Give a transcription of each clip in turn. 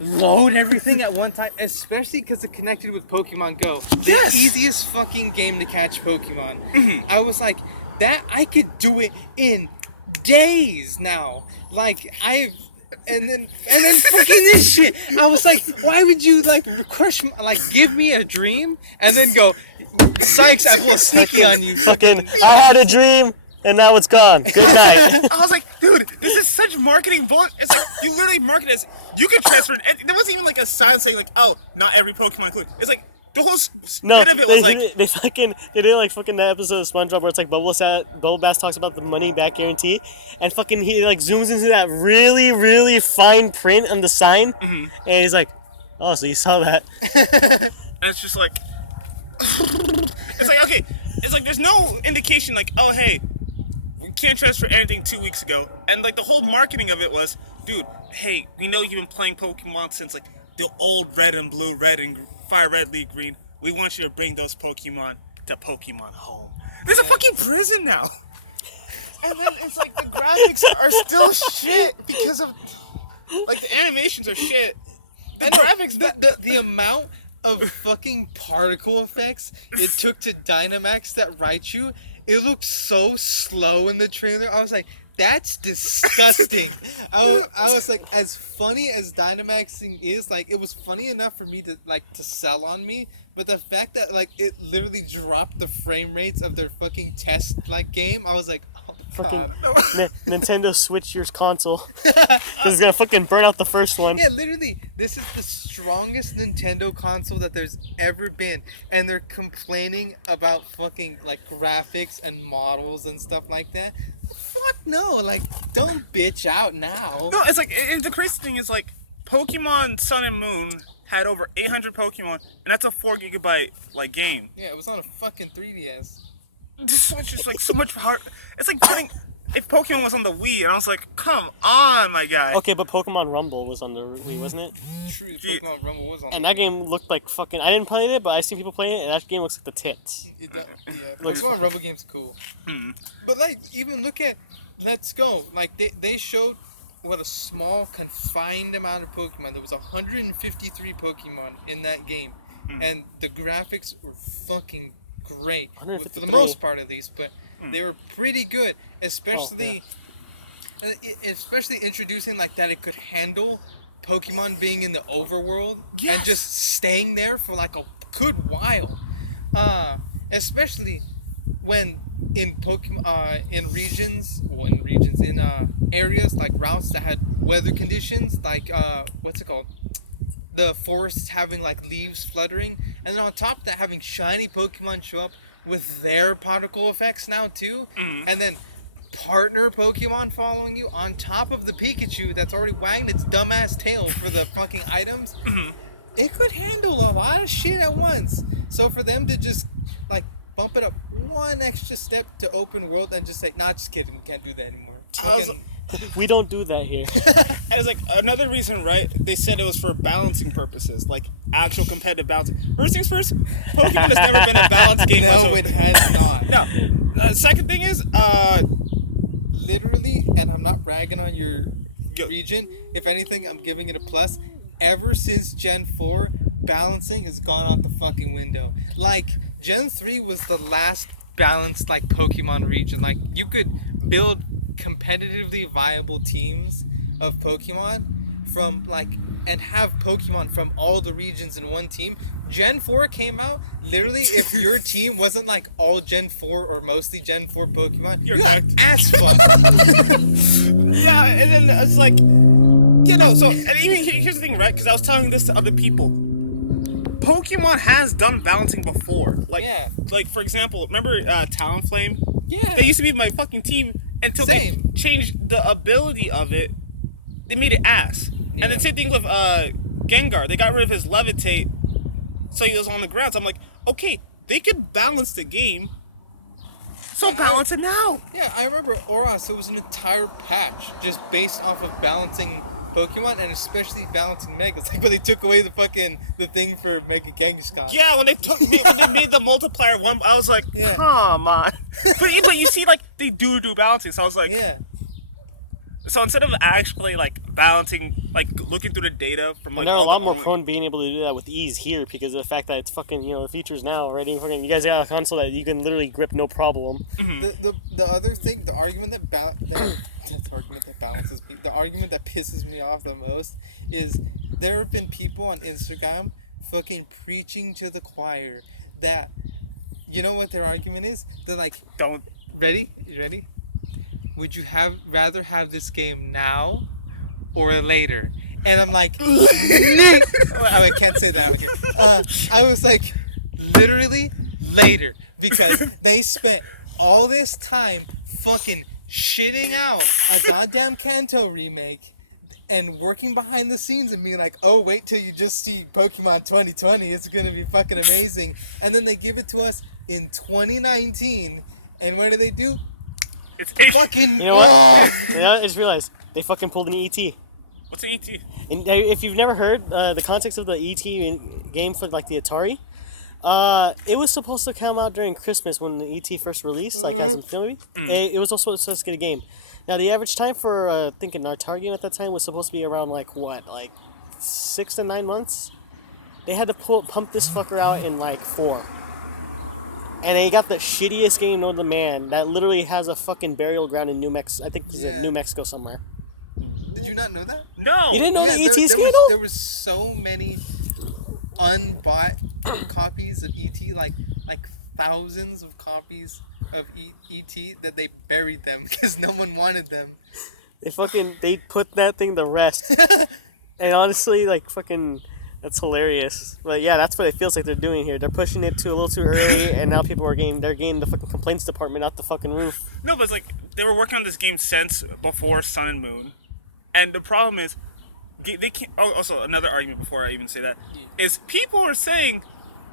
load everything at one time, especially because it connected with Pokemon Go. The easiest fucking game to catch Pokemon. I was like, that I could do it in days now. Like and then fucking this shit. I was like, why would you like crush give me a dream and then go, Sykes, I pull a sneaky on you. Fucking, I had a dream. And now it's gone. Good night. I was like, dude, this is such marketing bullshit. It's like, you literally market it as, you can transfer it. And there wasn't even like a sign saying like, oh, not every Pokemon included. It's like, the whole bit of it was like... They did like fucking that episode of SpongeBob where it's like Bubble Bass talks about the money back guarantee. And fucking he like zooms into that really, really fine print on the sign. And he's like, oh, so you saw that. And it's just like... it's like, okay, it's like there's no indication like, oh, hey, can't transfer anything 2 weeks ago, and like the whole marketing of it was, dude, hey, we know you've been playing Pokemon since like the old Red and Blue, Red and Fire Red, Leaf Green. We want you to bring those Pokemon to Pokemon Home. There's a fucking prison now, and then it's like the graphics are still shit because of like the animations are shit. The graphics, the amount of fucking particle effects it took to Dynamax that Raichu. It looked so slow in the trailer. I was like, that's disgusting. I was like, as funny as Dynamaxing is, like, it was funny enough for me to sell on me. But the fact that, like, it literally dropped the frame rates of their fucking test, game, I was like, oh, fucking Nintendo Switch your console. Because it's gonna fucking burn out the first one. Yeah, literally, this is the strongest Nintendo console that there's ever been. And they're complaining about fucking, graphics and models and stuff like that. Fuck no, don't bitch out now. No, it's like, and the crazy thing is, Pokemon Sun and Moon had over 800 Pokemon, and that's a 4 gigabyte, game. Yeah, it was on a fucking 3DS. This was just, so much hard. It's like putting... If Pokemon was on the Wii, and I was like, come on, my guy. Okay, but Pokemon Rumble was on the Wii, wasn't it? True, Pokemon Rumble was on and that game looked like fucking... I didn't play it, but I seen people playing it, and that game looks like the tits. Pokemon Rumble game's cool. But, even look at Let's Go. They showed what a small, confined amount of Pokemon. There was 153 Pokemon in that game. And the graphics were fucking great. For the most part, at least. But they were pretty good. Especially introducing, that it could handle Pokemon being in the overworld. Yes. And just staying there for, a good while. Especially when in Pokemon, in areas routes that had weather conditions, what's it called? The forests having leaves fluttering, and then on top of that having shiny Pokemon show up with their particle effects now too, and then partner Pokemon following you on top of the Pikachu that's already wagging its dumbass tail for the fucking items. It could handle a lot of shit at once. So for them to just bump it up one extra step to open world and just say, nah, just kidding, we can't do that anymore. We don't do that here. And it's another reason, right? They said it was for balancing purposes, actual competitive balancing. First things first, Pokemon has never been a balanced game. No, it has not. No. Second thing is, literally, and I'm not bragging on your region. If anything, I'm giving it a plus. Ever since Gen 4, balancing has gone out the fucking window. Gen 3 was the last balanced, Pokemon region. You could build competitively viable teams of Pokemon from, and have Pokemon from all the regions in one team. Gen 4 came out, literally, if your team wasn't, all Gen 4 or mostly Gen 4 Pokemon, you got ass fucked. Yeah, and then it's so, and even here's the thing, right? Because I was telling this to other people. Pokemon has done balancing before. For example, remember Talonflame? Yeah. They used to be my fucking team until they changed the ability of it. They made it ass. Yeah. And the same thing with Gengar. They got rid of his Levitate, so he was on the ground. So I'm like, okay, they could balance the game. So balance it now. Yeah, I remember Oros. It was an entire patch just based off of balancing Pokemon, and especially balancing Megas. But they took away the thing for Mega Kangaskhan. Yeah, when they made the multiplier one, I was like, come on. But you see, they do balancing. So I was like, yeah. So instead of actually balancing like looking through the data from like And they're a all lot the more online- prone to being able to do that with ease here because of the fact that it's fucking, you know, the features now already. Fucking, you guys got a console that you can literally grip no problem. The other thing, the argument that balances me, the argument that pisses me off the most is there have been people on Instagram fucking preaching to the choir that, you know what their argument is? They're like, don't. ready? You ready? Would you rather have this game now or later? And I'm like, I can't say that out here. I was like, literally later, because they spent all this time fucking shitting out a goddamn Kanto remake and working behind the scenes and being like, oh, wait till you just see Pokemon 2020, it's gonna be fucking amazing. And then they give it to us in 2019, and what do? It's Fucking. You know what? You know, I just realized they fucking pulled an ET. What's an ET? And if you've never heard the context of the ET game for like the Atari, it was supposed to come out during Christmas when the ET first released, like as a film. It was also supposed to get a game. Now the average time for I think an Atari game at that time was supposed to be around like 6 to 9 months. They had to pump this fucker out in like 4. And they got the shittiest game known to man that literally has a fucking burial ground in New Mexico. I think it's in New Mexico somewhere. Did you not know that? No. You didn't know the ET there scandal? There was so many unbought copies of ET, like thousands of copies of ET that they buried them because no one wanted them. They put that thing to rest. And honestly, like fucking, that's hilarious. But yeah, that's what it feels like they're doing here. They're pushing it to a little too early, and now people are getting the fucking complaints department out the fucking roof. No, but it's like they were working on this game since before Sun and Moon, and the problem is they can't. Oh, also another argument before I even say that is people are saying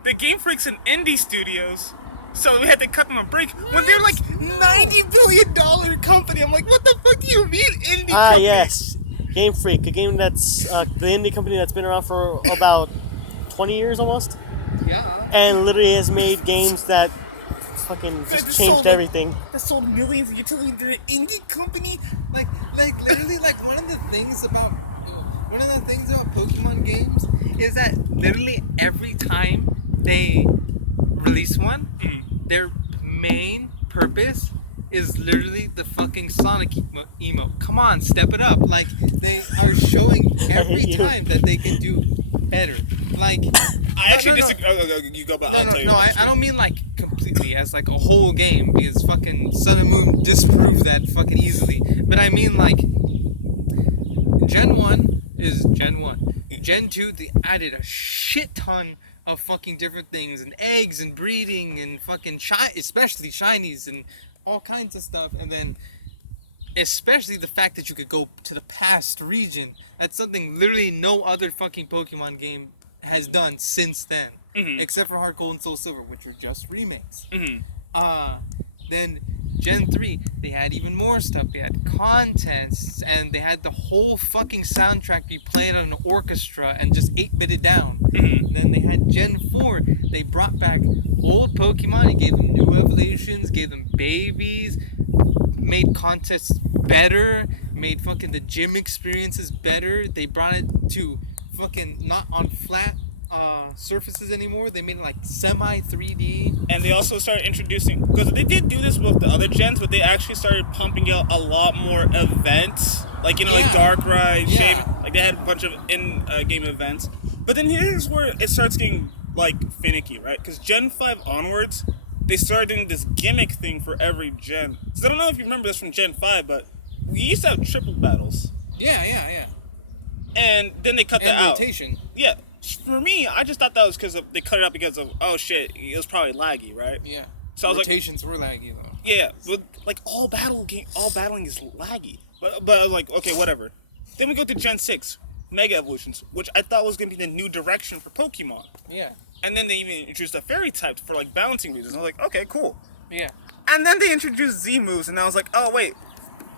the Game Freak's in indie studios, so we had to cut them a break when they're like $90 billion company. I'm like, what the fuck do you mean indie? company? Yes, Game Freak, a game that's the indie company that's been around for about 20 years almost, Yeah. and literally has made games that fucking just changed everything. That sold millions. You're telling me they're an indie company? Like literally, like one of the things about Pokemon games is that literally every time they release one, their main purpose is literally the fucking Sonic emote. Come on, step it up. Like, they are showing every time that they can do better. Like, I actually disagree. Oh, you go, but I'll tell you. I don't mean like completely as like a whole game, because fucking Sun and Moon disproved that fucking easily. But I mean like Gen 1 is Gen 1. Gen 2, they added a shit ton of fucking different things, and eggs and breeding and fucking especially shinies and all kinds of stuff. And then especially the fact that you could go to the past region. That's something literally no other fucking Pokemon game has done since then. Except for Heart Gold and Soul Silver, which are just remakes. Then Gen 3, they had even more stuff. They had contests, and they had the whole fucking soundtrack be played on an orchestra and just 8-bitted down. Then they had Gen 4, they brought back old Pokemon and gave them new evolutions, gave them babies, made contests better, made fucking the gym experiences better. They brought it to fucking not on flat surfaces anymore. They made it like semi 3D. And they also started introducing, because they did do this with the other gens, but they actually started pumping out a lot more events, like, you know, like Dark Ride, Shade, like they had a bunch of in-game events. But then here's where it starts getting like finicky, right? Because Gen 5 onwards, they started doing this gimmick thing for every gen. So I don't know if you remember this from Gen 5, but we used to have triple battles. Yeah. And then they cut that out. Rotation. Yeah. For me, I just thought that was because they cut it out because of, oh shit, it was probably laggy, right? Yeah. So I was rotations were laggy though. Yeah, but like all battling is laggy. But I was like, okay, whatever. Then we go to Gen 6, Mega Evolutions, which I thought was gonna be the new direction for Pokemon. Yeah. And then they even introduced a fairy type for like balancing reasons. I was like, okay, cool. Yeah. And then they introduced Z moves, and I was like, oh wait,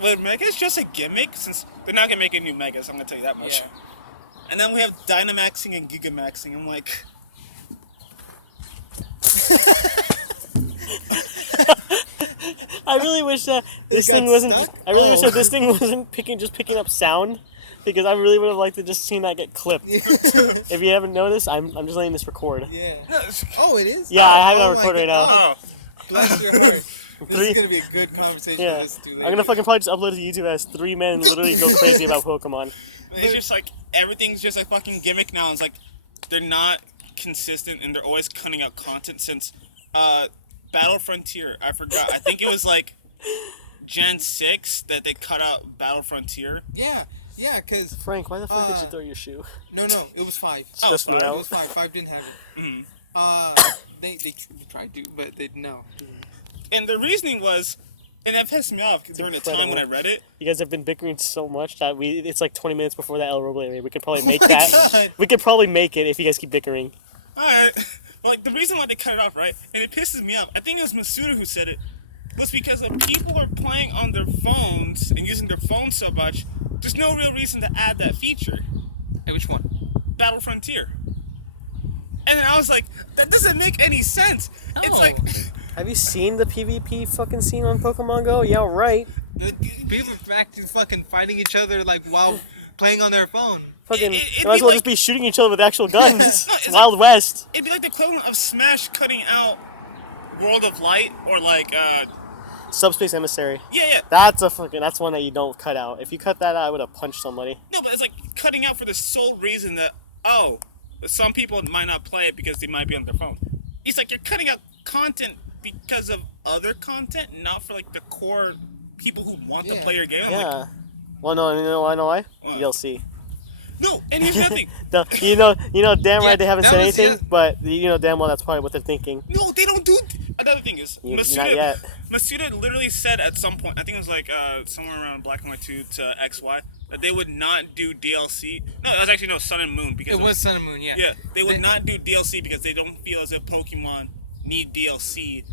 Mega's just a gimmick, since they're not gonna make a new Mega, so I'm gonna tell you that much. Yeah. And then we have Dynamaxing and Gigamaxing. I'm like, I really wish that this thing wasn't. I really wish that this thing wasn't picking up sound. because I really would have liked to just seen that get clipped. If you haven't noticed, I'm just letting this record. Yeah. No, it's- Oh, it is? Yeah, I have it on Oh my record right now. God. Oh, Bless your heart. This Three- is gonna be a good conversation Yeah, to listen to later. I'm gonna fucking probably just upload it to YouTube as 3 men literally go crazy about Pokemon. it's just like everything's just like fucking gimmick now. It's like they're not consistent and they're always cutting out content since Battle Frontier. I forgot. I think it was like Gen 6 that they cut out Battle Frontier. Yeah, because Frank, why the fuck did you throw your shoe? no, it was 5. Stressed me It out. was 5. 5 didn't have it. They tried to, but they didn't know. And the reasoning was, and that pissed me off during the time when I read it. You guys have been bickering so much that it's like 20 minutes before that El Roble area. We could probably make my that. God. We could probably make it if you guys keep bickering. Alright. But like the reason why they cut it off, right? And it pisses me off. I think it was Masuda who said it. Was because if people are playing on their phones and using their phones so much, there's no real reason to add that feature. Hey, which one? Battle Frontier. And then I was like, that doesn't make any sense. It's Oh. like Have you seen the PvP fucking scene on Pokemon Go? Yeah, right. People are actually fucking fighting each other like while playing on their phone. Fucking, it'd might as be well like- just be shooting each other with actual guns. No, it's Wild West. it'd be like the equivalent of Smash cutting out World of Light or like Subspace Emissary. yeah. That's one that you don't cut out. If you cut that out, I would have punched somebody. No, but it's like cutting out for the sole reason that some people might not play it because they might be on their phone. It's like you're cutting out content because of other content, not for like the core people who want to Yeah. play your game. I'm Yeah. like, Well, no, you know why? What? DLC. no, and here's the thing. You know damn Yeah, right they haven't that said was- anything, yeah. but you know damn well that's probably what they're thinking. No, they don't do. Another thing is, Not yet. Masuda literally said at some point, I think it was like somewhere around Black and White 2 to XY, that they would not do DLC. No, it was actually Sun and Moon because It was Sun and Moon, yeah. yeah, they would not do DLC because they don't feel as if Pokemon need DLC.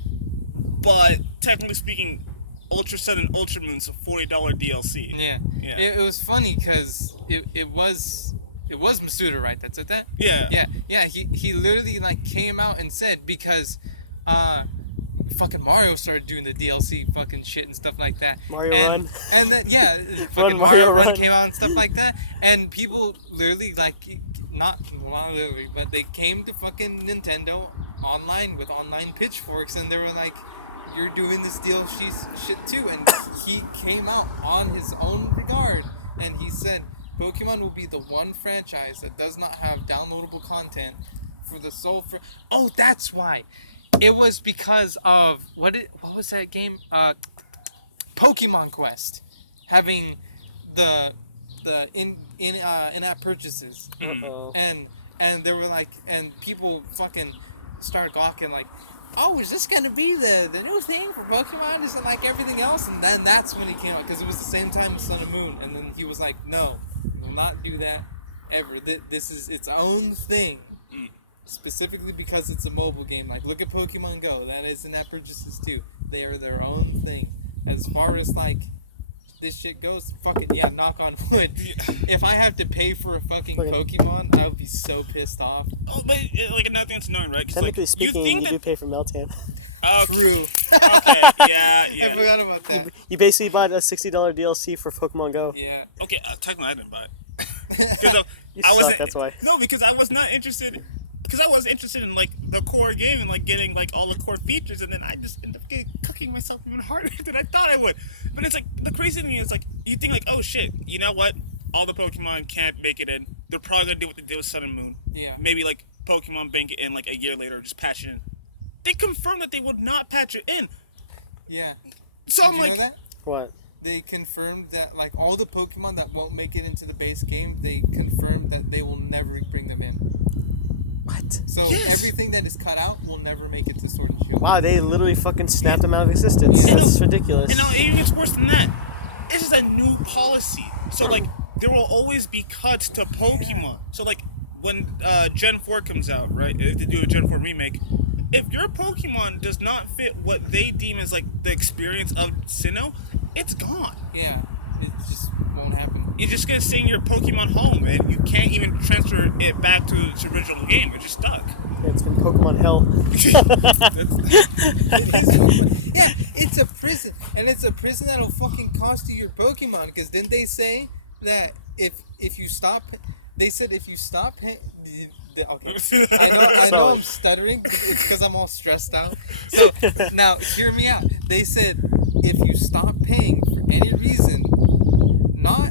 But technically speaking, Ultra Sun and Ultra Moon's a $40 DLC. Yeah. Yeah. It was funny because it was Masuda, right? That's it. That. Yeah. Yeah. He literally like came out and said because fucking Mario started doing the DLC fucking shit and stuff like that. Mario and, Run. And then yeah, fucking Mario Mario Run Run. came out and stuff like that, and people literally like not literally, but they came to fucking Nintendo online with online pitchforks, and they were like, "You're doing this DLC shit too," and he came out on his own regard, and he said, "Pokemon will be the one franchise that does not have downloadable content for the sole for." Oh, that's why. It was because of what was that game? Pokemon Quest having the in-app purchases, Uh-oh. and they were like, and people fucking start gawking like, oh, is this gonna be the new thing for Pokemon? Is it like everything else? And then that's when he came out because it was the same time as Sun and Moon, and then he was like, no, will not do that ever. This is its own thing. Specifically because it's a mobile game. Like, look at Pokemon Go. That is in-app purchases too. They are their own thing. As far as like this shit goes, fuck it. Yeah, knock on wood. If I have to pay for a fucking Pokemon, I would be so pissed off. Oh, but like another thing that's annoying, right? 'Cause, Technically like, speaking, think you do pay for Meltan. True. Okay, yeah. I forgot about that. You basically bought a $60 DLC for Pokemon Go. Yeah. Okay, technically I didn't buy it. Because You I suck, wasn't. that's why. No, because I was not interested. Because I was interested in like the core game and like getting like all the core features, and then I just ended up cooking myself even harder than I thought I would. But it's like the crazy thing is like you think like, oh shit, you know what? All the Pokemon can't make it in. They're probably gonna do what they did with Sun and Moon. Yeah. Maybe like Pokemon bank it in like a year later, or just patch it in. They confirmed that they would not patch it in. Yeah. So Did I'm you like, know that? What? They confirmed that like all the Pokemon that won't make it into the base game, they confirmed that they will never bring them in. What? So Yes. everything that is cut out will never make it to Sword and Shield. Wow, they literally fucking snapped them out of existence. Yeah. That's ridiculous. you know, it even gets worse than that. It's just a new policy. So like, there will always be cuts to Pokemon. So like, when Gen 4 comes out, right? If they do a Gen 4 remake, if your Pokemon does not fit what they deem as like the experience of Sinnoh, it's gone. Yeah, it just won't happen. You're just gonna sing your Pokemon home, and you can't even transfer it back to its original game. You're just stuck. It's been Pokemon hell. Yeah, it's a prison, and it's a prison that'll fucking cost you your Pokemon. Because didn't they say that if you stop, they said if you stop okay, I know I'm stuttering. It's because I'm all stressed out. So now hear me out. They said if you stop paying for any reason, not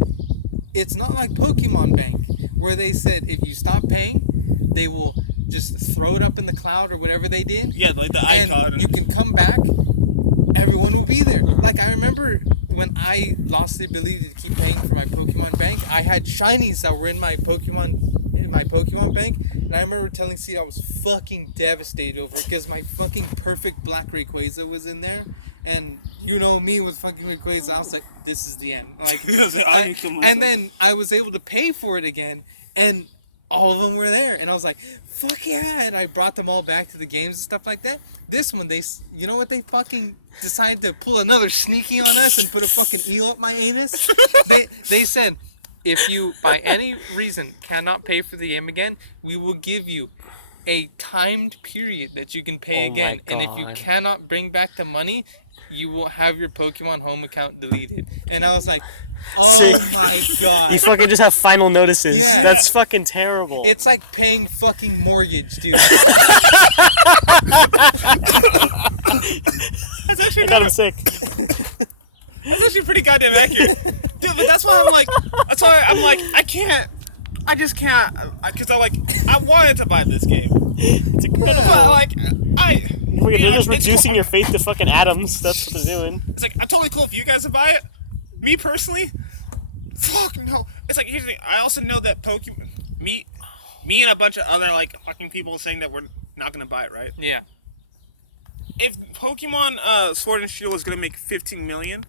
it's not like Pokemon Bank where they said if you stop paying, they will just throw it up in the cloud or whatever they did. Yeah, like the And icon. you can come back. Everyone will be there. Like I remember when I lost the ability to keep paying for my Pokemon Bank, I had shinies that were in my Pokemon Bank, and I remember telling C I was fucking devastated over it because my fucking perfect Black Rayquaza was in there, and you know me with fucking Rayquaza, I was like, this is the end. Like, and then I was able to pay for it again, and all of them were there, and I was like, fuck yeah, and I brought them all back to the games and stuff like that. This one, you know what they fucking decided to pull another sneaky on us and put a fucking eel up my anus? They said, if you, by any reason, cannot pay for the game again, we will give you a timed period that you can pay again, and if you cannot bring back the money, you will have your Pokemon Home account deleted. And I was like, oh my god. You fucking just have final notices. Yeah. That's fucking terrible. It's like paying fucking mortgage, dude. It's actually I got him sick. That's actually pretty goddamn accurate, dude. But that's why I'm like, I just can't, because I wanted to buy this game. It's incredible. But like, They're just reducing your faith to fucking atoms. That's what they're doing. It's like, I'm totally cool if you guys would buy it. Me personally, fuck no. It's like, here's the thing. I also know that Pokemon, me and a bunch of other like fucking people saying that we're not gonna buy it, right? Yeah. If Pokemon Sword and Shield was gonna make 15 million,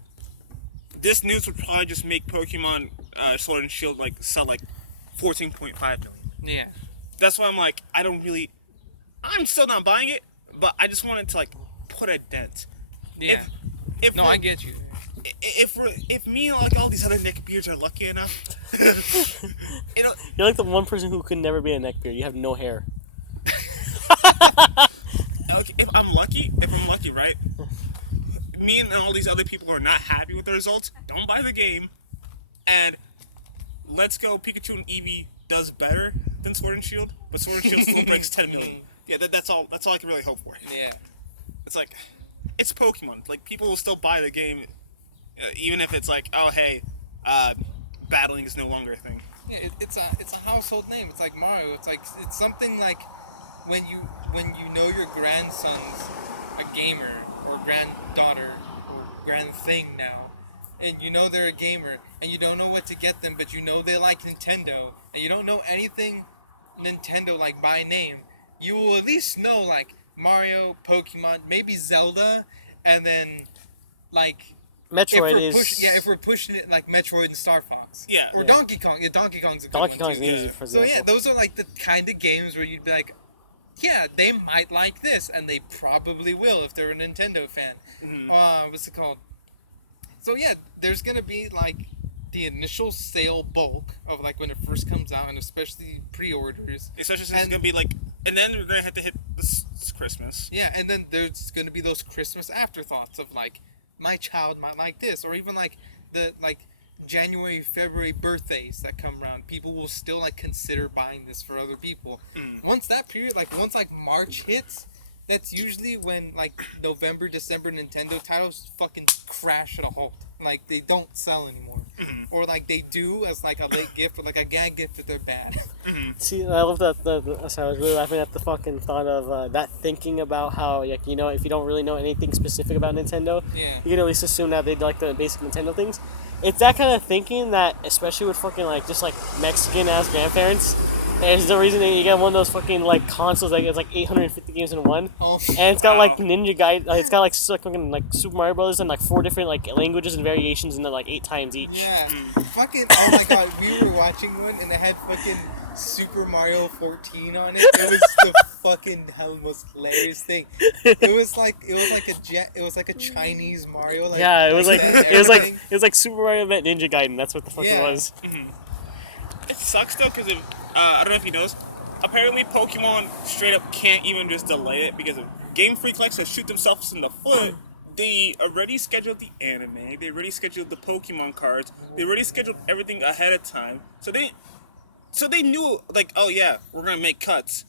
this news would probably just make Pokemon Sword and Shield like sell like 14.5 million. Yeah. That's why I'm like, I'm still not buying it, but I just wanted to like put a dent. Yeah. If I get you. If me and like all these other neckbeards are lucky enough, you know, You're like the one person who could never be a neckbeard. You have no hair. okay, if I'm lucky, right? Me and all these other people who are not happy with the results, don't buy the game, and let's go. Pikachu and Eevee does better than Sword and Shield, but Sword and Shield still breaks 10 million. Yeah, that's all. That's all I can really hope for. Yeah. It's like, it's Pokemon. Like, people will still buy the game, even if it's like, oh hey, battling is no longer a thing. Yeah, it's a household name. It's like Mario. It's something like when you know your grandson's a gamer or granddaughter or grand thing now, and you know they're a gamer, and you don't know what to get them, but you know they like Nintendo, and you don't know anything Nintendo like by name. You will at least know like Mario, Pokemon, maybe Zelda, and then like Metroid if we're pushing it like Metroid and Star Fox. Yeah. Or Yeah. Donkey Kong. Yeah, Donkey Kong's a good Donkey one Kong's too. easy, for So example. yeah, those are like the kind of games where you'd be like, yeah, they might like this, and they probably will if they're a Nintendo fan. What's it called? So yeah, there's gonna be like the initial sale bulk of like when it first comes out, and especially pre-orders. Especially since it's gonna be like, and then we're gonna have to hit this Christmas. Yeah, and then there's gonna be those Christmas afterthoughts of like, my child might like this, or even like the January, February birthdays that come around. People will still like consider buying this for other people. Once that period, once March hits, that's usually when like November, December Nintendo titles fucking crash at a halt. Like they don't sell anymore, or like they do as like a late gift or like a gag gift, but they're bad. See, I love that. I was really laughing at the fucking thought of that thinking about how, like, you know, if you don't really know anything specific about Nintendo, Yeah. you can at least assume that they like the basic Nintendo things. It's that kind of thinking that, especially with fucking like just like Mexican ass grandparents, is the reason that you get one of those fucking like consoles like it's like 850 games in one, Oh, and it's got like Ninja Gaiden, it's got like fucking like Super Mario Brothers and like 4 different like languages and variations, and they're like 8 times each. yeah. Fucking, oh my god, we were watching one and it had fucking Super Mario 14 on it. It was the fucking most hilarious thing. It was like a Chinese Mario. Like, Yeah, it was like that, it was like Super Mario met Ninja Gaiden. That's what the fuck it Yeah. was. It sucks though, because I don't know if he knows. Apparently, Pokemon straight up can't even just delay it because of Game Freak likes to shoot themselves in the foot they already scheduled the anime. They already scheduled the Pokemon cards. They already scheduled everything ahead of time. So they knew, like, oh yeah, we're gonna make cuts.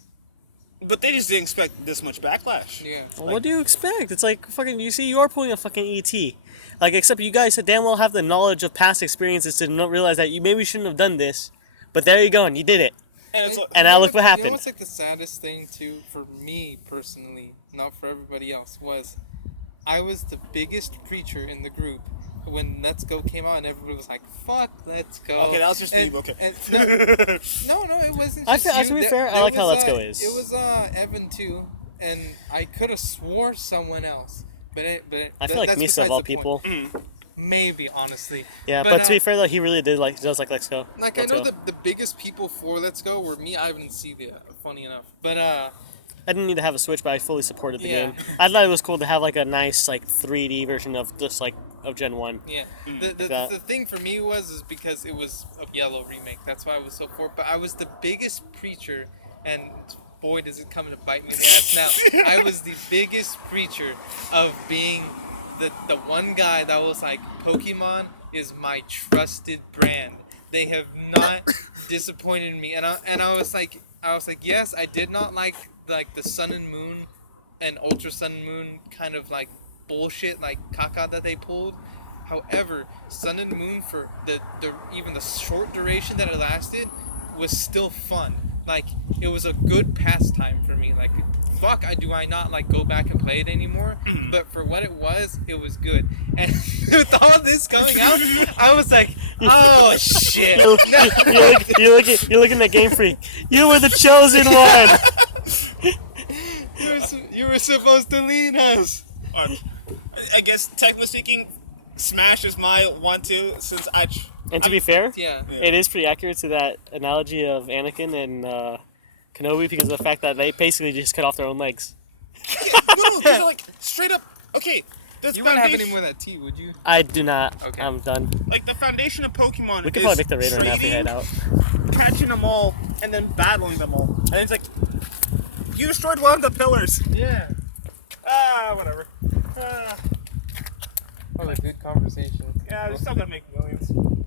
But they just didn't expect this much backlash. Yeah. Well, what do you expect? It's like fucking. You see, you are pulling a fucking ET. Like, except you guys did damn well have the knowledge of past experiences to not realize that you maybe shouldn't have done this. But there you go, and you did it. And it's like, And now look what You know happened. what's like the saddest thing too for me personally, not for everybody else, was I was the biggest preacher in the group when Let's Go came out, and everybody was like, "Fuck, Let's Go." okay, that was just and, me. Okay. and no, it wasn't. I Just feel- you. to be There- fair, I there like how was, Let's Go is. It was Evan too, and I could have swore someone else, but I feel like that's Misa of besides all the point. people. Maybe honestly. Yeah, but to be fair though, he really did does like Let's Go. Like Let's I know Go. the biggest people for Let's Go were me, Ivan, and Celia. Funny enough, but I didn't need to have a Switch, but I fully supported the Yeah. game. I thought it was cool to have like a nice like 3D version of just like of Gen 1. yeah. Like that. The thing for me is because it was a Yellow remake. That's why I was so for it. But I was the biggest preacher, and boy, does it come to bite me in the ass now. I was the biggest preacher of being the one guy that was like, Pokemon is my trusted brand. They have not disappointed me, and I was like, yes, I did not like the Sun and Moon and Ultra Sun and Moon kind of like bullshit like caca that they pulled. However, Sun and Moon for the even the short duration that it lasted was still fun. Like it was a good pastime for me. Like fuck, do I not like go back and play it anymore? But for what it was good. And with all this coming out, I was like, oh shit. You're looking at Game Freak. You were the chosen one. You were supposed to lead us. I guess technically speaking, Smash is my 1-2 since And to be fair, Yeah. it is pretty accurate to that analogy of Anakin and Kenobi because of the fact that they basically just cut off their own legs. no, these are like straight up. Okay, this You wouldn't have any foundation, more of that tea, would you? I do not. Okay. I'm done. like the foundation of Pokemon. We could is probably make the raid right now if we trading, head out. catching them all, and then battling them all. And it's like, you destroyed one of the pillars. Yeah. Whatever. What a good conversation. Yeah, they're still gonna make millions.